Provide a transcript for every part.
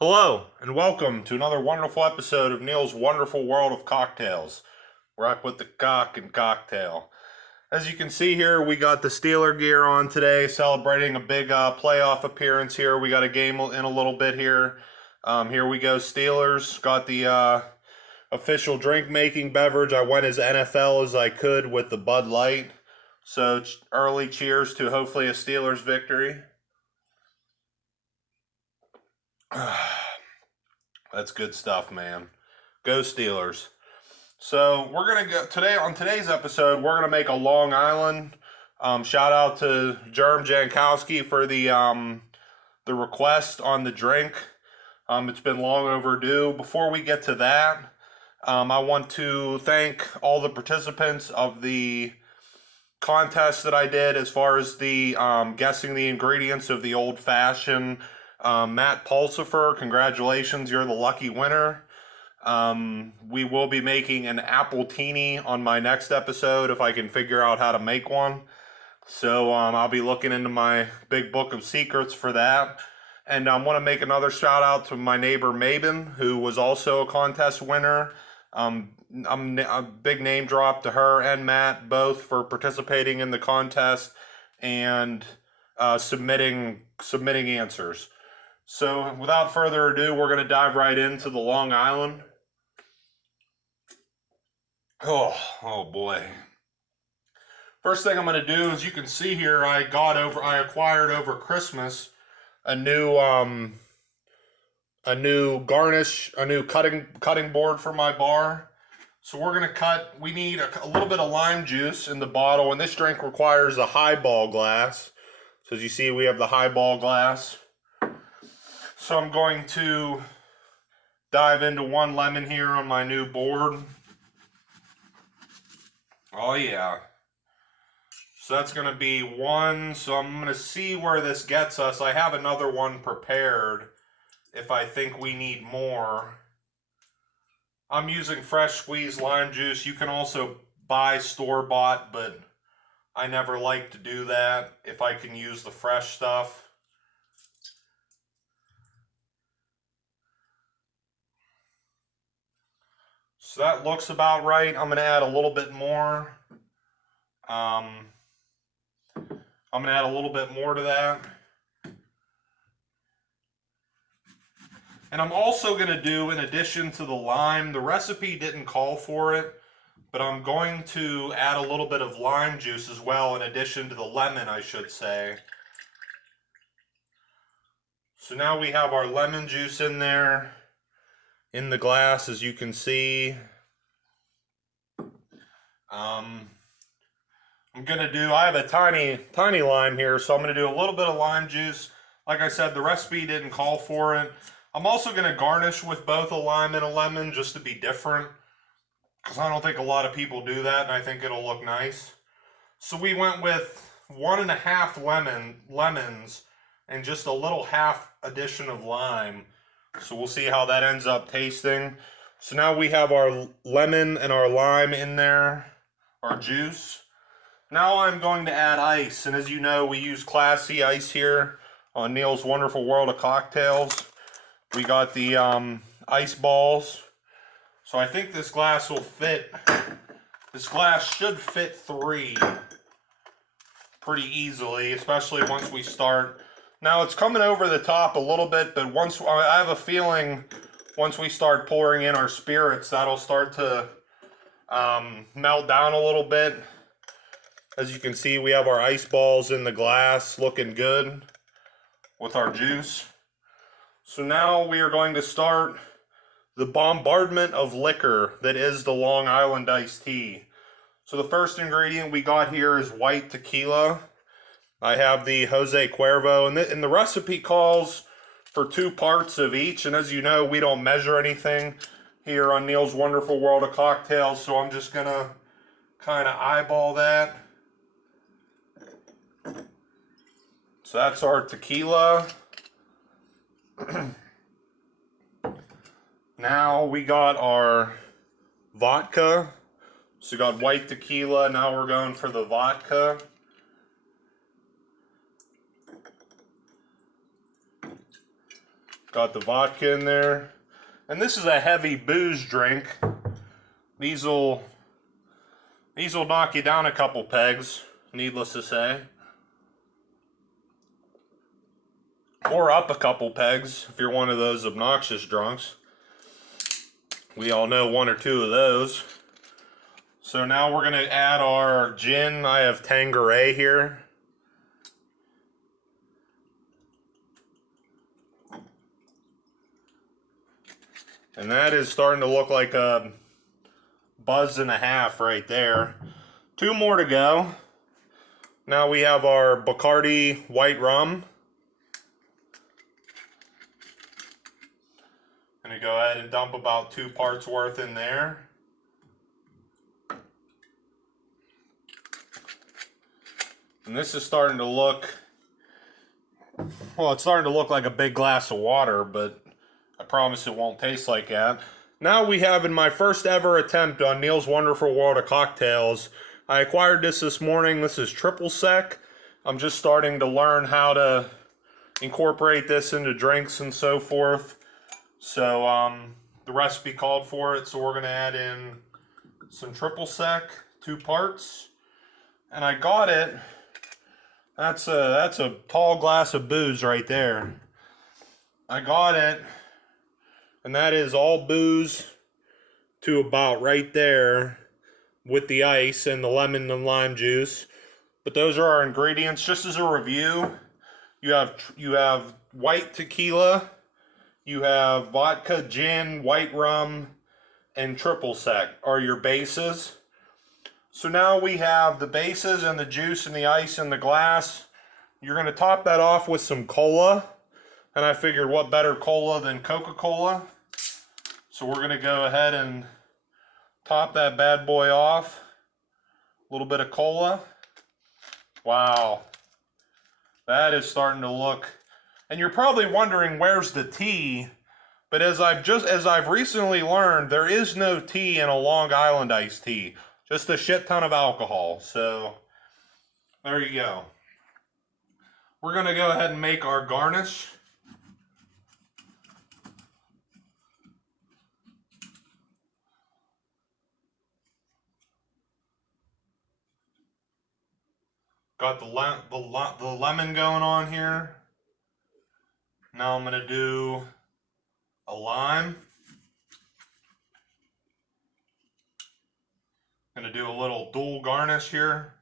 Hello, and welcome to another wonderful episode of Neil's Wonderful World of Cocktails, where I put the cock in cocktail. As you can see here, we got the Steeler gear on today, celebrating a big playoff appearance here. We got a game in a little bit here. Here we go, Steelers. Got the official drink-making beverage. I went as NFL as I could with the Bud Light. So early cheers to hopefully a Steelers victory. That's good stuff, man. Go Steelers. So we're gonna go today on today's episode. We're gonna make a Long Island. Shout out to Jerm Jankowski for the request on the drink. It's been long overdue. Before we get to that, I want to thank all the participants of the contest that I did as far as the guessing the ingredients of the old fashioned. Matt Pulsifer, congratulations, you're the lucky winner. We will be making an appletini on my next episode if I can figure out how to make one. So I'll be looking into my big book of secrets for that. And I want to make another shout out to my neighbor Mabin, who was also a contest winner. I'm a big name drop to her and Matt both for participating in the contest and submitting answers. So without further ado, we're going to dive right into the Long Island. Oh boy. First thing I'm going to do, as you can see here, I acquired over Christmas a new garnish, a new cutting board for my bar. So we're going to cut, we need a little bit of lime juice in the bottle, and this drink requires a highball glass. So as you see, we have the highball glass. So I'm going to dive into one lemon here on my new board. Oh yeah. So that's going to be one. So I'm going to see where this gets us. I have another one prepared if I think we need more. I'm using fresh squeezed lime juice. You can also buy store-bought, but I never like to do that if I can use the fresh stuff. So that looks about right. I'm going to add a little bit more. I'm going to add a little bit more to that. And I'm also going to do, in addition to the lime, the recipe didn't call for it, but I'm going to add a little bit of lime juice as well, in addition to the lemon, I should say. So now we have our lemon juice in there, in the glass, as you can see. I have a tiny lime here, so I'm going to do a little bit of lime juice. Like I said, the recipe didn't call for it. I'm also going to garnish with both a lime and a lemon just to be different, because I don't think a lot of people do that, and I think it'll look nice. So we went with 1.5 lemons and just a little half addition of lime. So we'll see how that ends up tasting. So now we have our lemon and our lime in there, our juice. Now I'm going to add ice, and as you know, we use Class C ice here on Neil's Wonderful World of Cocktails. We got the ice balls. So I think this glass will fit. This glass should fit 3 pretty easily, especially once we start. Now it's coming over the top a little bit, but I have a feeling once we start pouring in our spirits, that'll start to melt down a little bit. As you can see, we have our ice balls in the glass looking good with our juice. So now we are going to start the bombardment of liquor that is the Long Island iced tea. So the first ingredient we got here is white tequila. I have the Jose Cuervo, and the recipe calls for 2 parts of each. And as you know, we don't measure anything here on Neil's Wonderful World of Cocktails, so I'm just going to kind of eyeball that. So that's our tequila. Now we got our vodka. So we got white tequila, now we're going for the vodka. Got the vodka in there. And this is a heavy booze drink. These'll knock you down a couple pegs, needless to say. Or up a couple pegs if you're one of those obnoxious drunks. We all know one or two of those. So now we're going to add our gin. I have Tanqueray here. And that is starting to look like a buzz and a half right there. 2 more to go. Now we have our Bacardi white rum. Gonna go ahead and dump about 2 parts worth in there. And this is starting to look, well, it's starting to look like a big glass of water, but I promise it won't taste like that. Now we have, in my first ever attempt on Neil's Wonderful World of Cocktails, I acquired this morning. This is triple sec. I'm just starting to learn how to incorporate this into drinks and so forth. So the recipe called for it, so we're gonna add in some triple sec, 2 parts. And I got it. That's a tall glass of booze right there. I got it. And that is all booze to about right there with the ice and the lemon and lime juice. But those are our ingredients. Just as a review, you have white tequila, you have vodka, gin, white rum, and triple sec are your bases. So now we have the bases and the juice and the ice in the glass. You're going to top that off with some cola. And I figured what better cola than Coca-Cola. So we're going to go ahead and top that bad boy off. A little bit of cola. Wow. That is starting to look... And you're probably wondering, where's the tea? But as I've recently learned, there is no tea in a Long Island iced tea. Just a shit ton of alcohol. So, there you go. We're going to go ahead and make our garnish. Got the lemon going on here. Now I'm going to do a lime. Going to do a little dual garnish here.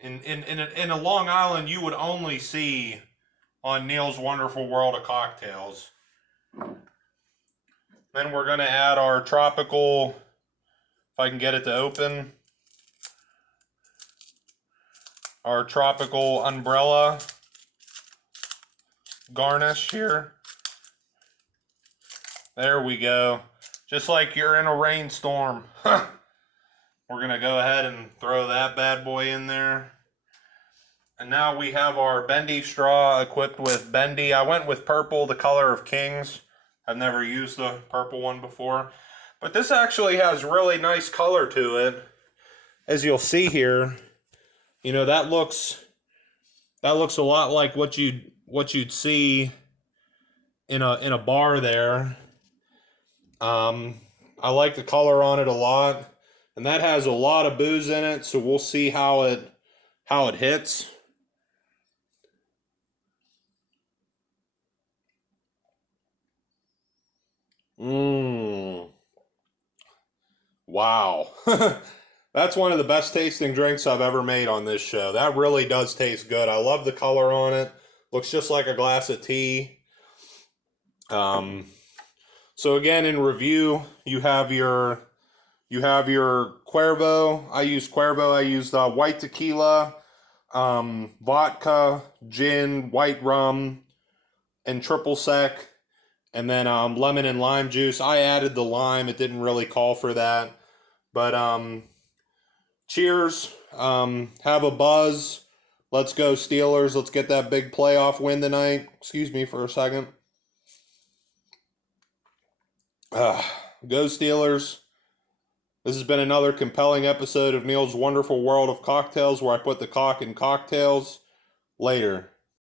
In a Long Island, you would only see on Neil's Wonderful World of Cocktails. Then we're going to add our tropical, if I can get it to open, our tropical umbrella garnish here. There we go. Just like you're in a rainstorm. We're going to go ahead and throw that bad boy in there. And now we have our bendy straw equipped with bendy. I went with purple, the color of kings. I've never used the purple one before. But this actually has really nice color to it. As you'll see here, you know, that looks a lot like what you'd see in a bar there. I like the color on it a lot. And that has a lot of booze in it, so we'll see how it hits. Wow. That's one of the best tasting drinks I've ever made on this show. That really does taste good. I love the color on it. Looks just like a glass of tea. So again, in review, you have your Cuervo. I used Cuervo. I used white tequila, vodka, gin, white rum, and triple sec. And then lemon and lime juice. I added the lime. It didn't really call for that. But cheers. Have a buzz. Let's go Steelers. Let's get that big playoff win tonight. Excuse me for a second. Go Steelers. This has been another compelling episode of Neil's Wonderful World of Cocktails, where I put the cock in cocktails. Later.